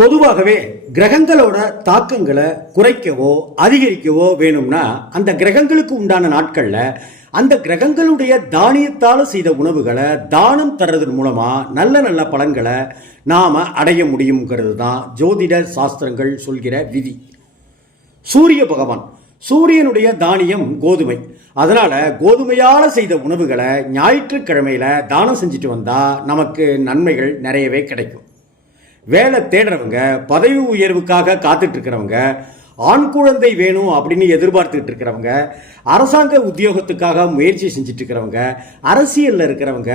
பொதுவாகவே கிரகங்களோட தாக்கங்களை குறைக்கவோ அதிகரிக்கவோ வேணும்னா அந்த கிரகங்களுக்கு உண்டான நாட்கள்ல அந்த கிரகங்களுடைய தானியத்தால் செய்த உணவுகளை தானம் தர்றதன் மூலமா நல்ல நல்ல பலன்களை நாம அடைய முடியுங்கிறது தான் ஜோதிட சாஸ்திரங்கள் சொல்கிற விதி. சூரிய பகவான், சூரியனுடைய தானியம் கோதுமை. அதனால கோதுமையால செய்த உணவுகளை ஞாயிற்றுக்கிழமையில தானம் செஞ்சுட்டு வந்தா நமக்கு நன்மைகள் நிறையவே கிடைக்கும். வேலை தேடுறவங்க, பதவி உயர்வுக்காக காத்துட்டு இருக்கிறவங்க, ஆண் குழந்தை வேணும் அப்படின்னு எதிர்பார்த்துட்டு இருக்கிறவங்க, அரசாங்க உத்தியோகத்துக்காக முயற்சி செஞ்சுட்டு இருக்கிறவங்க, அரசியலில் இருக்கிறவங்க,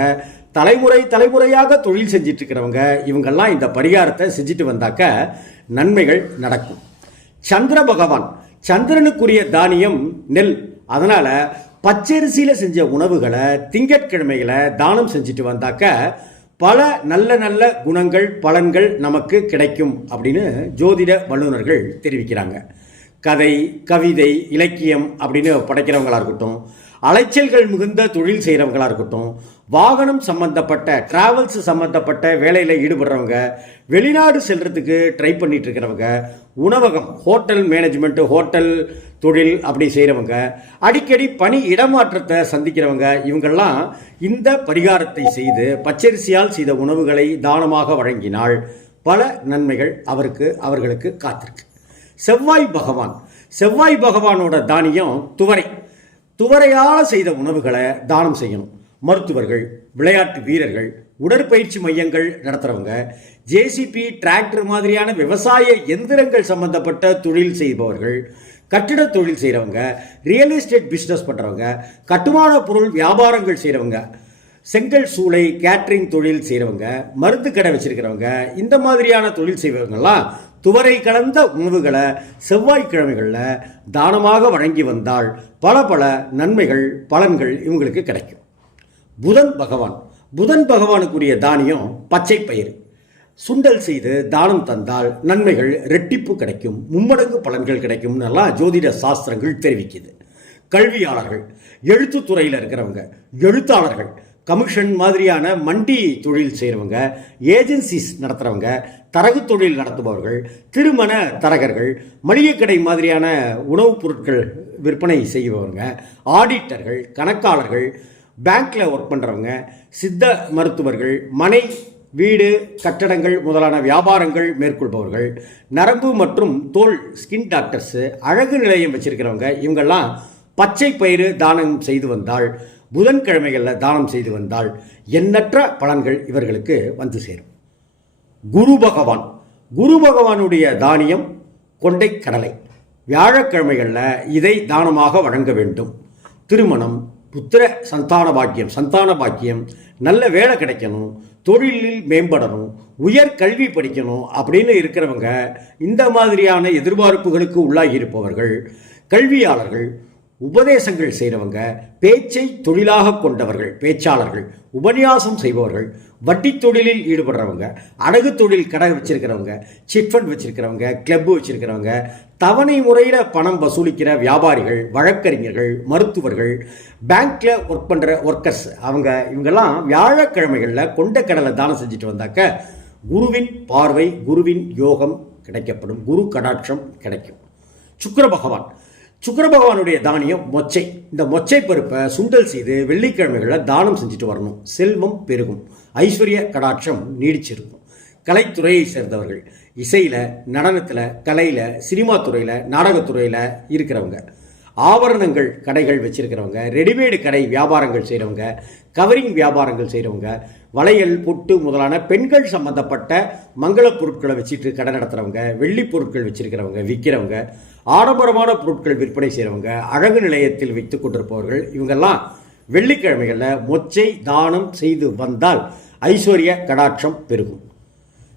தலைமுறையாக தொழில் செஞ்சுட்டு இருக்கிறவங்க, இவங்கெல்லாம் இந்த பரிகாரத்தை செஞ்சுட்டு வந்தாக்க நன்மைகள் நடக்கும். சந்திர பகவான், சந்திரனுக்குரிய தானியம் நெல். அதனால பச்சரிசியில செஞ்ச உணவுகளை திங்கட்கிழமைகளை தானம் செஞ்சுட்டு வந்தாக்க பல நல்ல நல்ல குணங்கள் பலன்கள் நமக்கு கிடைக்கும் அப்படின்னு ஜோதிட வல்லுநர்கள் தெரிவிக்கிறாங்க. கதை, கவிதை, இலக்கியம் அப்படின்னு படைக்கிறவங்களா இருக்கட்டும், அலைச்சல்கள் மிகுந்த தொழில் செய்கிறவங்களா இருக்கட்டும், வாகனம் சம்பந்தப்பட்ட டிராவல்ஸ் சம்பந்தப்பட்ட வேலையில் ஈடுபடுறவங்க, வெளிநாடு செல்றதுக்கு ட்ரை பண்ணிட்டு இருக்கிறவங்க, உணவகம், ஹோட்டல் மேனேஜ்மெண்ட், ஹோட்டல் தொழில் அப்படி செய்கிறவங்க, அடிக்கடி பணி இடமாற்றத்தை சந்திக்கிறவங்க, இவங்கெல்லாம் இந்த பரிகாரத்தை செய்து பச்சரிசியால் செய்த உணவுகளை தானமாக வழங்கினால் பல நன்மைகள் அவர்களுக்கு காத்திருக்கு. செவ்வாய் பகவான், செவ்வாய் பகவானோட தானியம் துவரை. துவரையால் செய்த உணவுகளை தானம் செய்யணும். மருத்துவர்கள், விளையாட்டு வீரர்கள், உடற்பயிற்சி மையங்கள் நடத்துகிறவங்க, ஜேசிபி, டிராக்டர் மாதிரியான விவசாய எந்திரங்கள் சம்பந்தப்பட்ட தொழில் செய்பவர்கள், கட்டிட தொழில் செய்கிறவங்க, ரியல் எஸ்டேட் பிஸ்னஸ் பண்ணுறவங்க, கட்டுமான பொருள் வியாபாரங்கள் செய்கிறவங்க, செங்கல் சூளை கேட்ரிங் தொழில் செய்கிறவங்க, மருந்து கடை வச்சிருக்கிறவங்க, இந்த மாதிரியான தொழில் செய்பவங்கெல்லாம் துவரை கலந்த உணவுகளை செவ்வாய்க்கிழமைகளில் தானமாக வழங்கி வந்தால் பல பல நன்மைகள் பலன்கள் இவங்களுக்கு கிடைக்கும். புதன் பகவான், புதன் பகவானுக்குரிய தானியம் பச்சை பயிறு. சுண்டல் செய்து தானம் தந்தால் நன்மைகள் ரெட்டிப்பு கிடைக்கும், மும்மடங்கு பலன்கள் கிடைக்கும்னு எல்லாம் ஜோதிட சாஸ்திரங்கள் தெரிவிக்குது. கல்வியாளர்கள், எழுத்துத்துறையில் இருக்கிறவங்க, எழுத்தாளர்கள், கமிஷன் மாதிரியான மண்டி தொழில் செய்கிறவங்க, ஏஜென்சிஸ் நடத்துகிறவங்க, தரகு தொழில் நடத்துபவர்கள், திருமண தரகர்கள், மளிகை கடை மாதிரியான உணவுப் பொருட்கள் விற்பனை செய்பவங்க, ஆடிட்டர்கள், கணக்காளர்கள், பேங்க்ல ஒர்க் பண்ணுறவங்க, சித்த மருத்துவர்கள், மனை வீடு கட்டடங்கள் முதலான வியாபாரங்கள் மேற்கொள்பவர்கள், நரம்பு மற்றும் தோல் ஸ்கின் டாக்டர்ஸு, அழகு நிலையம் வச்சிருக்கிறவங்க, இவங்கெல்லாம் பச்சை பயிறு தானம் செய்து வந்தால், புதன்கிழமைகளில் தானம் செய்து வந்தால் எண்ணற்ற பலன்கள் இவர்களுக்கு வந்து சேரும். குரு பகவான், குரு பகவானுடைய தானியம் கொண்டை கடலை. வியாழக்கிழமைகளில் இதை தானமாக வழங்க வேண்டும். திருமணம், புத்திர சந்தான பாக்கியம், நல்ல வேலை கிடைக்கணும், தொழிலில் மேம்படணும், உயர் கல்வி படிக்கணும் அப்படின்னு இருக்கிறவங்க, இந்த மாதிரியான எதிர்பார்ப்புகளுக்கு உள்ளாகி இருப்பவர்கள், கல்வியாளர்கள், உபதேசங்கள் செய்கிறவங்க, பேச்சை தொழிலாக கொண்டவர்கள், பேச்சாளர்கள், உபன்யாசம் செய்பவர்கள், வட்டி தொழிலில் ஈடுபடுறவங்க, அடகு தொழில் கடை வச்சிருக்கிறவங்க, சிட்ஃபண்ட் வச்சிருக்கிறவங்க, கிளப் வச்சிருக்கிறவங்க, தவணை முறையில் பணம் வசூலிக்கிற வியாபாரிகள், வழக்கறிஞர்கள், மருத்துவர்கள், பேங்க்ல ஒர்க் பண்ணுற ஒர்க்கர்ஸ், இவங்கெல்லாம் வியாழக்கிழமைகளில் கொண்ட கடலை தானம் செஞ்சுட்டு வந்தாக்க குருவின் பார்வை, குருவின் யோகம் கிடைக்கப்படும், குரு கடாட்சம் கிடைக்கும். சுக்கிர பகவான், சுக்கிர பகவானுடைய தானியம் மொச்சை. இந்த மொச்சை பருப்பை சுண்டல் செய்து வெள்ளிக்கிழமைகளில் தானம் செஞ்சுட்டு வரணும். செல்வம் பெருகும், ஐஸ்வர்ய கடாட்சம் நீடிச்சிருக்கும். கலைத்துறையை சேர்ந்தவர்கள், இசையில், நடனத்தில், கலையில், சினிமா துறையில், நாடகத்துறையில் இருக்கிறவங்க, ஆபரணங்கள் கடைகள் வச்சிருக்கிறவங்க, ரெடிமேடு கடை வியாபாரங்கள் செய்கிறவங்க, கவரிங் வியாபாரங்கள் செய்கிறவங்க, வளையல், பொட்டு முதலான பெண்கள் சம்பந்தப்பட்ட மங்கள பொருட்களை வச்சுட்டு கடை நடத்துகிறவங்க, வெள்ளி பொருட்கள் வச்சிருக்கிறவங்க, விற்கிறவங்க, ஆடம்பரமான பொருட்கள் விற்பனை செய்கிறவங்க, அழகு நிலையத்தில் வைத்து கொண்டிருப்பவர்கள், இவங்கெல்லாம் வெள்ளிக்கிழமைகளில் மொச்சை தானம் செய்து வந்தால் ஐஸ்வர்ய கடாட்சம் பெருகும்.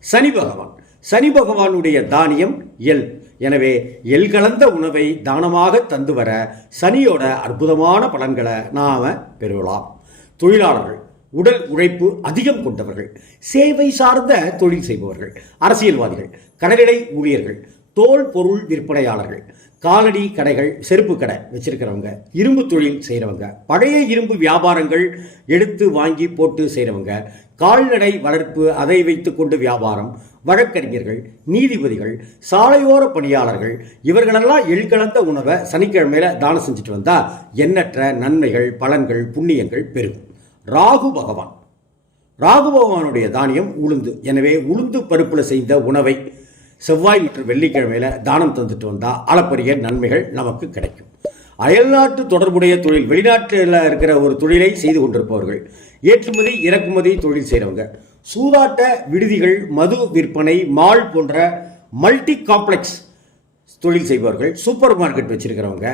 சனி பகவான், சனி பகவானுடைய தானியம் எள். எனவே எள் கலந்த உணவை தானமாக தந்து வர சனியோட அற்புதமான பலன்களை நாம பெறலாம். தொழிலாளர்கள், உடல் உழைப்பு அதிகம் கொண்டவர்கள், சேவை சார்ந்த தொழில் செய்பவர்கள், அரசியல்வாதிகள், கடற்கரை ஊழியர்கள், தோல் பொருள் விற்பனையாளர்கள், காலடி கடைகள், செருப்பு கடை வச்சிருக்கிறவங்க, இரும்பு தொழில் செய்கிறவங்க, பழைய இரும்பு வியாபாரங்கள் எடுத்து வாங்கி போட்டு செய்கிறவங்க, கால்நடை வளர்ப்பு அதை வைத்து கொண்டு வியாபாரம், வழக்கறிஞர்கள், நீதிபதிகள், சாலையோர பணியாளர்கள் இவர்களெல்லாம் எள்கலந்த உணவை சனிக்கிழமையில தானம் செஞ்சுட்டு வந்தா எண்ணற்ற நன்மைகள், பலன்கள், புண்ணியங்கள் பெருகும். ராகு பகவானுடைய தானியம் உளுந்து. எனவே உளுந்து பருப்புல செய்த உணவை செவ்வாய் மற்றும் வெள்ளிக்கிழமையில தானம் தந்துட்டு வந்தா அளப்பரிய நன்மைகள் நமக்கு கிடைக்கும். அயல்நாட்டு தொடர்புடைய தொழில், வெளிநாட்டில் இருக்கிற ஒரு தொழிலை செய்து கொண்டிருப்பவர்கள், ஏற்றுமதி இறக்குமதி தொழில் செய்கிறவங்க, சூதாட்ட விடுதிகள், மது விற்பனை, மால் போன்ற மல்டி காம்ப்ளெக்ஸ் தொழில் செய்பவர்கள், சூப்பர் மார்க்கெட் வச்சிருக்கிறவங்க,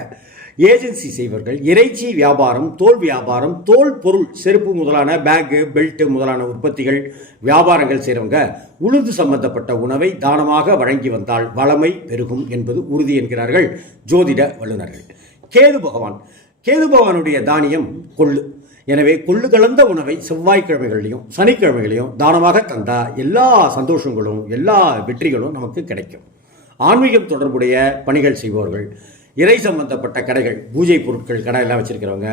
ஏஜென்சி செய்பவர்கள், இறைச்சி வியாபாரம், தோல் வியாபாரம், தோல் பொருள், செருப்பு முதலான பேக்கு, பெல்ட் முதலான உற்பத்திகள், வியாபாரங்கள் செய்கிறவங்க உளுந்து சம்பந்தப்பட்ட உணவை தானமாக வழங்கி வந்தால் வளமை பெருகும் என்பது உறுதி என்கிறார்கள் ஜோதிட வல்லுநர்கள். கேது பகவானுடைய தானியம் கொள்ளு. எனவே கொள்ளு கலந்த உணவை செவ்வாய்க்கிழமைகளிலையும் சனிக்கிழமைகளையும் தானமாக தந்தா எல்லா சந்தோஷங்களும் எல்லா வெற்றிகளும் நமக்கு கிடைக்கும். ஆன்மீகம் தொடர்புடைய பணிகள் செய்பவர்கள், இறை சம்பந்தப்பட்ட கடைகள், பூஜை பொருட்கள் கடையெல்லாம் வச்சிருக்கிறவங்க,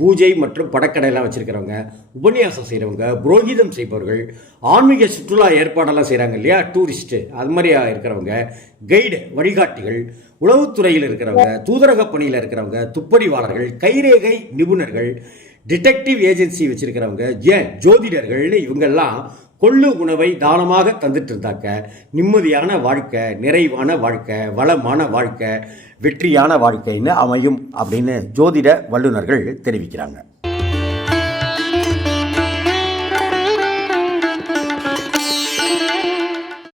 பூஜை மற்றும் படக்கடையெல்லாம் வச்சிருக்கிறவங்க, உபன்யாசம் செய்கிறவங்க, புரோகிதம் செய்பவர்கள், ஆன்மீக சுற்றுலா ஏற்பாடெல்லாம் செய்கிறாங்க இல்லையா, டூரிஸ்ட்டு, அது மாதிரியா இருக்கிறவங்க, கைடு வழிகாட்டிகள், உளவுத்துறையில் இருக்கிறவங்க, தூதரக பணியில் இருக்கிறவங்க, துப்பறிவாளர்கள், கைரேகை நிபுணர்கள், டிடெக்டிவ் ஏஜென்சி வச்சிருக்கிறவங்க, ஜோதிடர்கள், இவங்கெல்லாம் கொள்ளு உணவை தானமாக தந்துட்டு இருந்தாக்க நிம்மதியான வாழ்க்கை, நிறைவான வாழ்க்கை, வளமான வாழ்க்கை, வெற்றியான வாழ்க்கைன்னு அமையும் அப்படின்னு ஜோதிட வல்லுநர்கள் தெரிவிக்கிறாங்க.